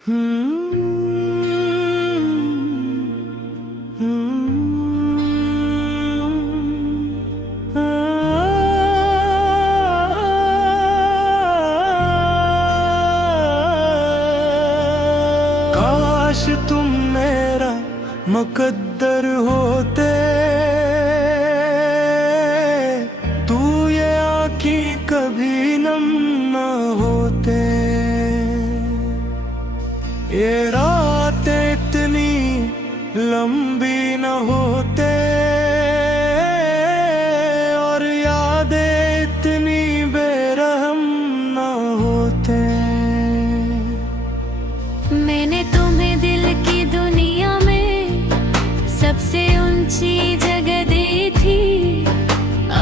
काश तुम मेरा मुकद्दर होते, तू ये आँखें कभी नम न होते, ये रातें इतनी लंबी न होते, और यादें इतनी बेरहम न होते। मैंने तुम्हें दिल की दुनिया में सबसे ऊंची जगह दी थी,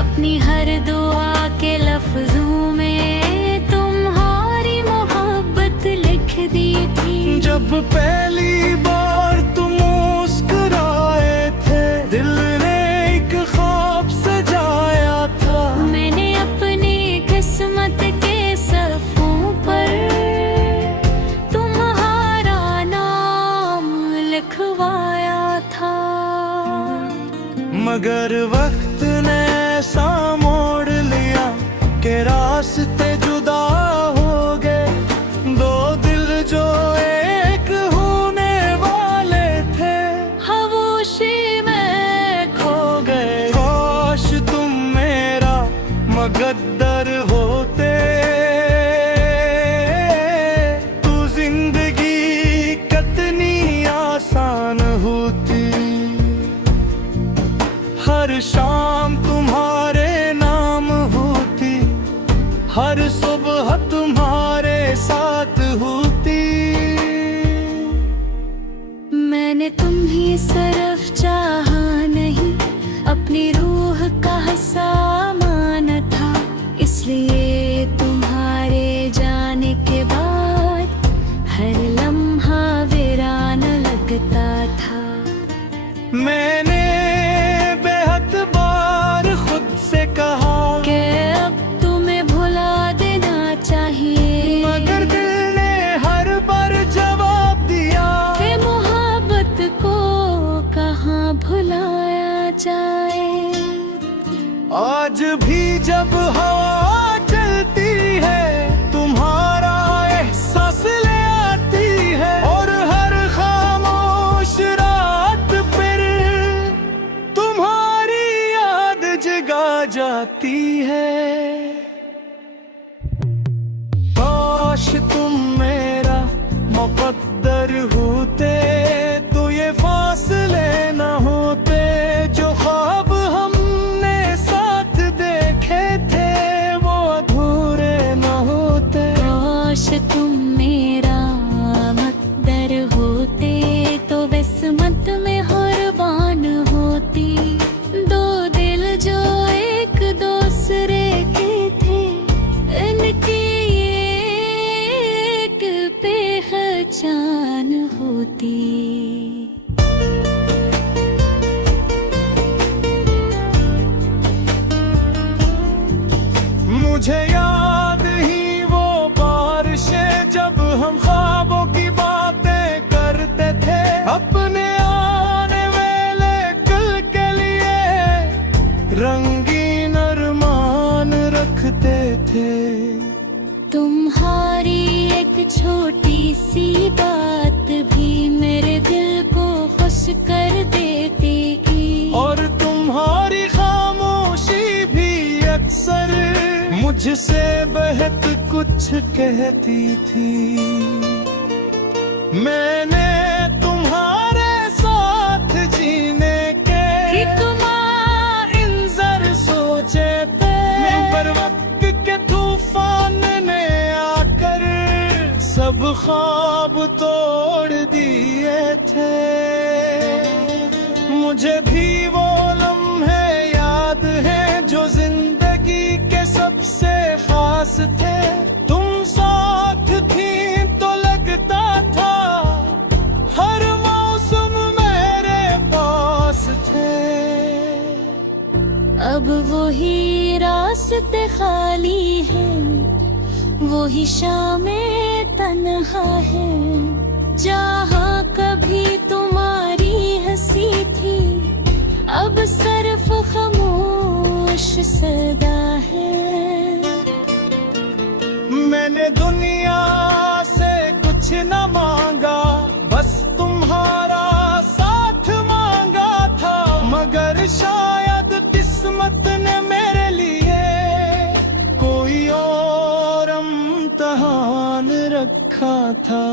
अपनी हर दुआ के लफ्जों में तुम्हारी मोहब्बत लिख दी थी। जब पहली बार तुम मुस्कुराए थे, दिल ने एक ख्वाब सजाया था। मैंने अपनी किस्मत के सफ़ों पर तुम्हारा नाम लिखवाया था, मगर वक्त ने ऐसा मोड़ लिया कि रास्ते जुदा हो गए। दो दिल जो एक होने वाले थे, खामोशी में खो गए। काश तुम मेरा मुकद्दर होते, तू जिंदगी कितनी आसान होती। हर शाम तुम्हारे नाम होती, हर सुबह तुम्हारे साथ होती। मैंने तुम्हें सिर्फ चाहा नहीं, अपनी रूह का हिस्सा माना था, इसलिए तुम्हारे जाने के बाद हर लम्हा वीरान लगता था। मैंने बेहद बार खुद से कहा कि अब तुम्हें भुला देना चाहिए, मगर दिल ने हर बार जवाब दिया कि मोहब्बत को कहाँ भुलाया जाए। आज भी जब हवा चलती है, तुम्हारा एहसास ले आती है, और हर खामोश रात पर तुम्हारी याद जगा जाती है। काश तुम मेरा मुकद्दर होते, तो ये फासले न होते। जो ख्वाब हमने साथ देखे थे, वो अधूरे न होते। काश तुम मेरा मुकद्दर होते, तो किस्मत में कुर्बान होती। दो दिल जो एक दूसरे के थे, इनकी एक पहचान होती। मुझे याद ही वो बारिशें जब हम ख्वाबों की बातें करते थे, अपने आने वाले कल के लिए रंगीन अरमान रखते थे। तुम्हारी एक छोटी सी बात भी मेरे दिल को खुश कर देती, और तुम्हारी खामोशी भी अक्सर मुझसे बहुत कुछ कहती थी। मैंने तुम्हारे साथ जीने के इंतज़ार सोचे थे, पर वक्त के तूफान ने आकर सब ख्वाब तोड़ दिए थे। मुझे भी वो लम्हे याद हैं जो जिंदगी के सबसे खास थे। तुम साथ थी तो लगता था हर मौसम मेरे पास थे। अब वही रास्ते खाली हैं, वही शामें तन्हा है। जहाँ कभी तुम्हारी हंसी थी अब सिर्फ खामोश सदा है। मैंने दुनिया से कुछ न मांगा, बस तुम्हारा साथ मांगा था। मगर शायद किस्मत ने मेरे लिए कोई और इम्तिहान रखा था।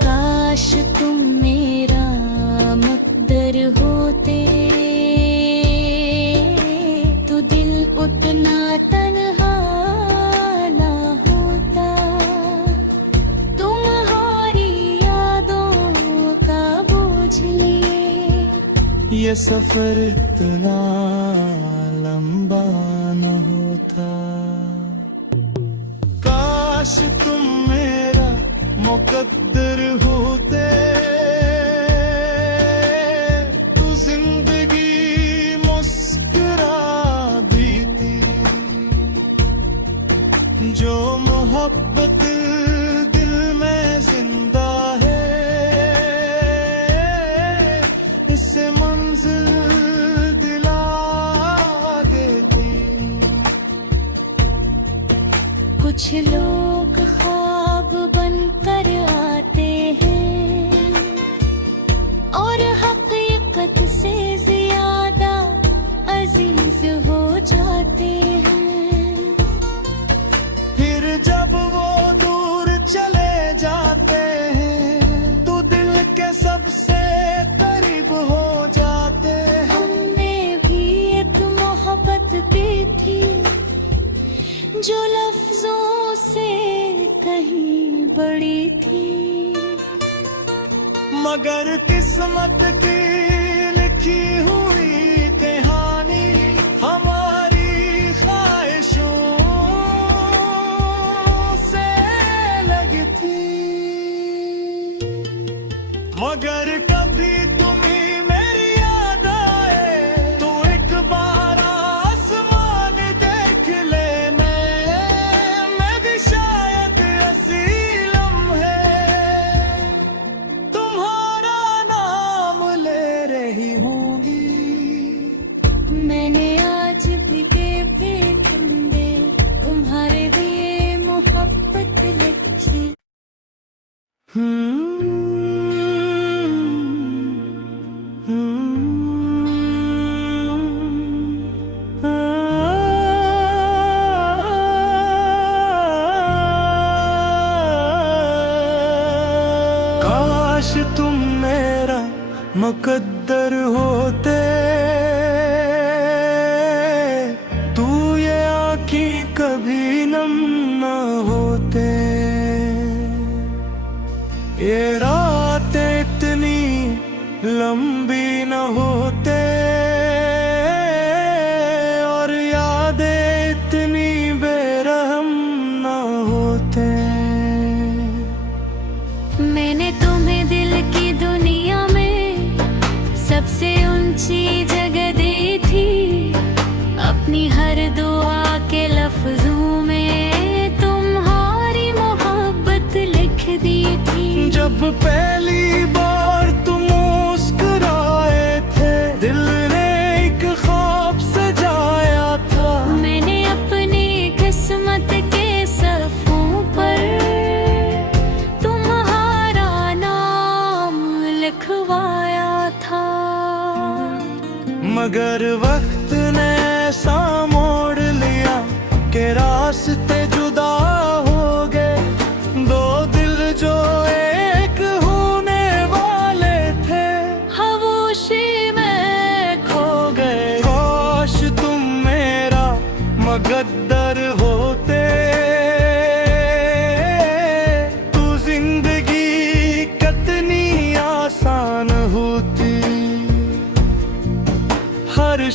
काश तुम मेरा मुक़द्दर होते तो दिल उतना तन्हा ना होता। तुम्हारी यादों का बोझ लिए ये सफर इतना लंबा न होता। काश तुम मेरा मुक़द्दर होते तो जिंदगी मुस्कुरा देती। जो मोहब्बत दिल में जिंदा है इससे मंजिल दिला देती। कुछ लोग ख्वाब बनकर आते हैं और हकीकत से ज्यादा अजीज हो जाते हैं। फिर जब वो दूर चले जाते हैं तो दिल के सबसे करीब हो जाते हैं। हमने भी एक मोहब्बत दी थी जो लफ्जों से कहीं बड़ी थी। मगर किस्मत की लिखी हुई कहानी हमारी ख्वाहिशों से लगी थी। मगर कभी तुम्हें मेरी याद आए तो एक बार आसमान देख ले। मैं भी शायद ऐसी लम्हे तुम्हारा नाम ले रही होंगी। मैंने आज भी के ठंडे तुम्हारे लिए मोहब्बत लिखी। काश तुम मेरा मुक़द्दर होते तू ये आँखें कभी नम न होते। ये रातें इतनी लंबी न होते और यादें इतनी बेरहम न होते। मैंने तुम्हें दिल की दुनिया में सबसे ऊंची जगह दी थी। अपनी हर दुआ के लफ्जों में तुम्हारी मोहब्बत लिख दी थी। जब पहली बार तुम मुस्कुराए थे दिल ने एक ख्वाब सजाया था। मैंने अपनी किस्मत के सफ़ों पर तुम्हारा नाम लिखवाया था। मगर वक्त ने ऐसा मोड़ लिया कि रास्ते जुदा हो गए। दो दिल जो एक होने वाले थे खामोशी में खो गए। काश तुम मेरा मुक़द्दर होते तो जिंदगी कितनी आसान होती। हर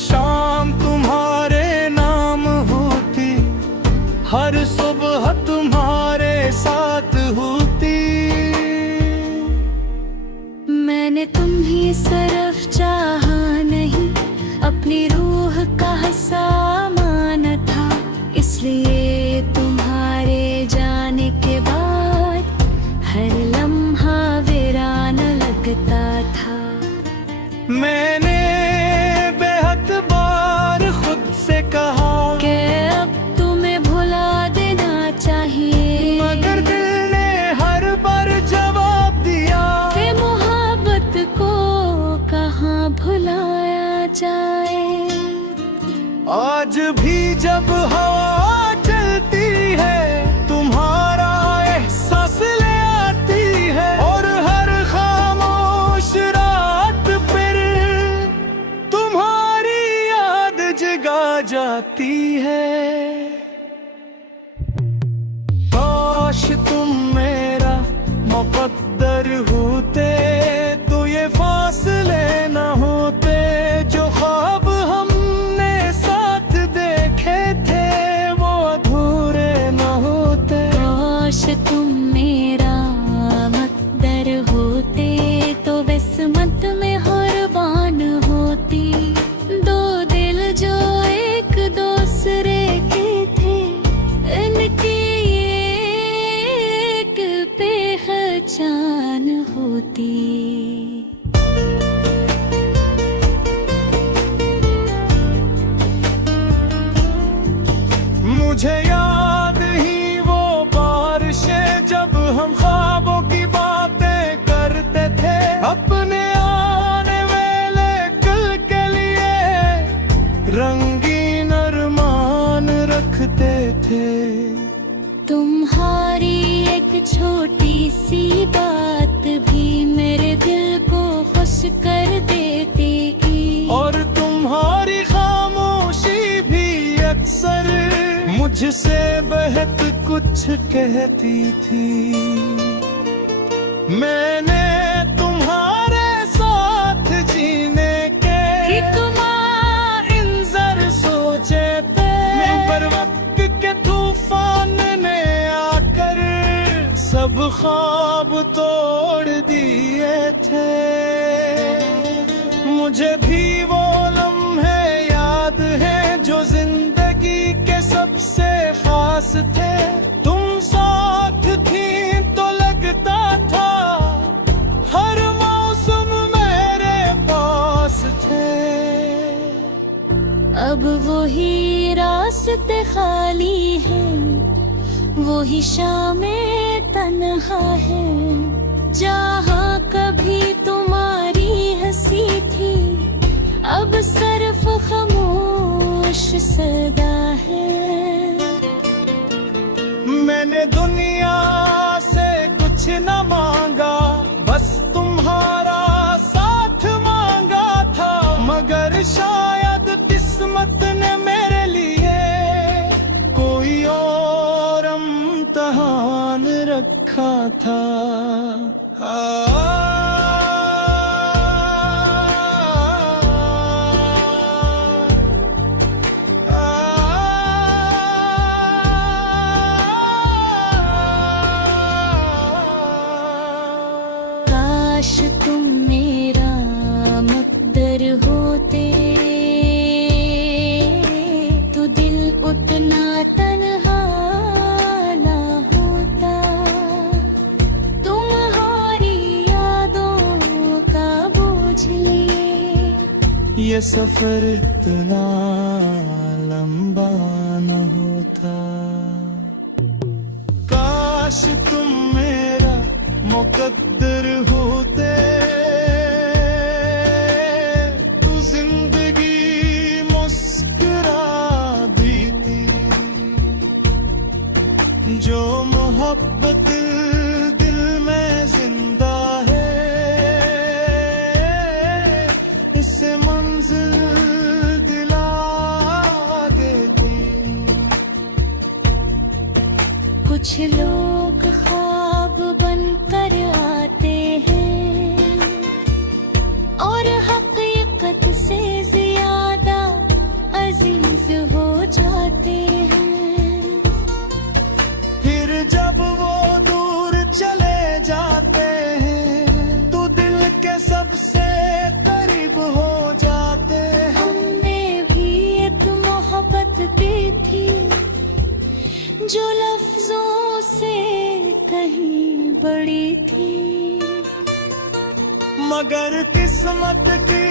आती है। काश तुम मेरा मुकद्दर होते तो ये फासले न होते, जो ख्वाब हमने साथ देखे थे वो अधूरे न होते। काश तुम मेरा मुकद्दर होते तो किस्मत में कुर्बान होती। दो दिल जो एक दूसरे के थे, इनकी एक पहचान होती। मुझे याद ही वो बारिशें जब हम ख्वाबों की बातें करते थे, अपने आने वाले कल के लिए रंगीन अरमान रखते थे। तुम्हारी एक छोटी सी बात भी मेरे दिल को खुश कर देती, और तुम्हारी खामोशी भी अक्सर मुझसे बहुत कुछ कहती थी। मैंने तुम्हारे साथ जीने के इंतज़ार सोचे थे, पर वक्त के तूफान ने आकर सब ख्वाब तोड़ दिए थे। मुझे भी वो लम्हे याद हैं जो जिंदगी के सबसे खास थे। तुम साथ थी तो लगता था हर मौसम मेरे पास थे। अब वही रास्ते खाली हैं, वही शामें तन्हा है। जहाँ कभी तुम्हारी हंसी थी, अब सिर्फ खामोश सदा है। मैंने दुनिया से कुछ न मांगा, बस तुम्हारा साथ मांगा था। मगर शायद किस्मत ने मेरे लिए कोई और इम्तिहान रखा था। काश तुम मेरा मुकद्दर होते तो दिल उतना तन्हा ना होता। तुम्हारी यादों का बोझ लिए ये सफर इतना लंबा न होता। काश तुम मेरा मुकद्दर होते तो जिंदगी मुस्कुरा देती। जो मोहब्बत दिल में जिंदा है, इससे मंजिल दिला देती। कुछ लोग ख्वाब बनकर आते हैं और हकीकत से ज्यादा अजीज हो जाते हैं। फिर जब वो दूर चले जाते हैं तो दिल के सबसे करीब हो जाते हैं। हमने भी एक मोहब्बत दी थी जो लफ्जों से कहीं बड़ी थी। मगर किस्मत की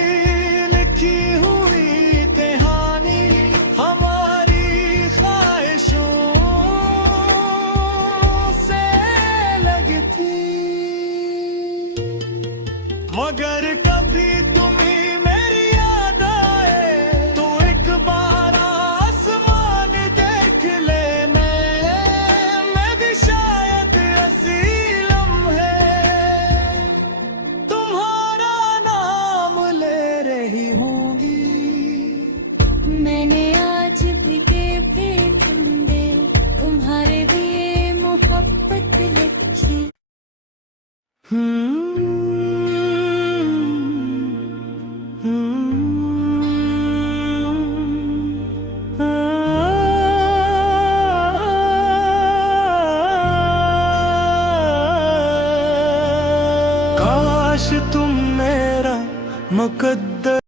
लिखी हुई कहानी हमारी ख्वाहिशों से लगी थी। मगर कभी तुम्ही मेरी याद आए तो एक बार आसमान देख ले। मैं भी शायद ऐसी लम्हे तुम्हारा नाम ले रही होंगी। मैंने आज काश तुम मेरा मुकद्दर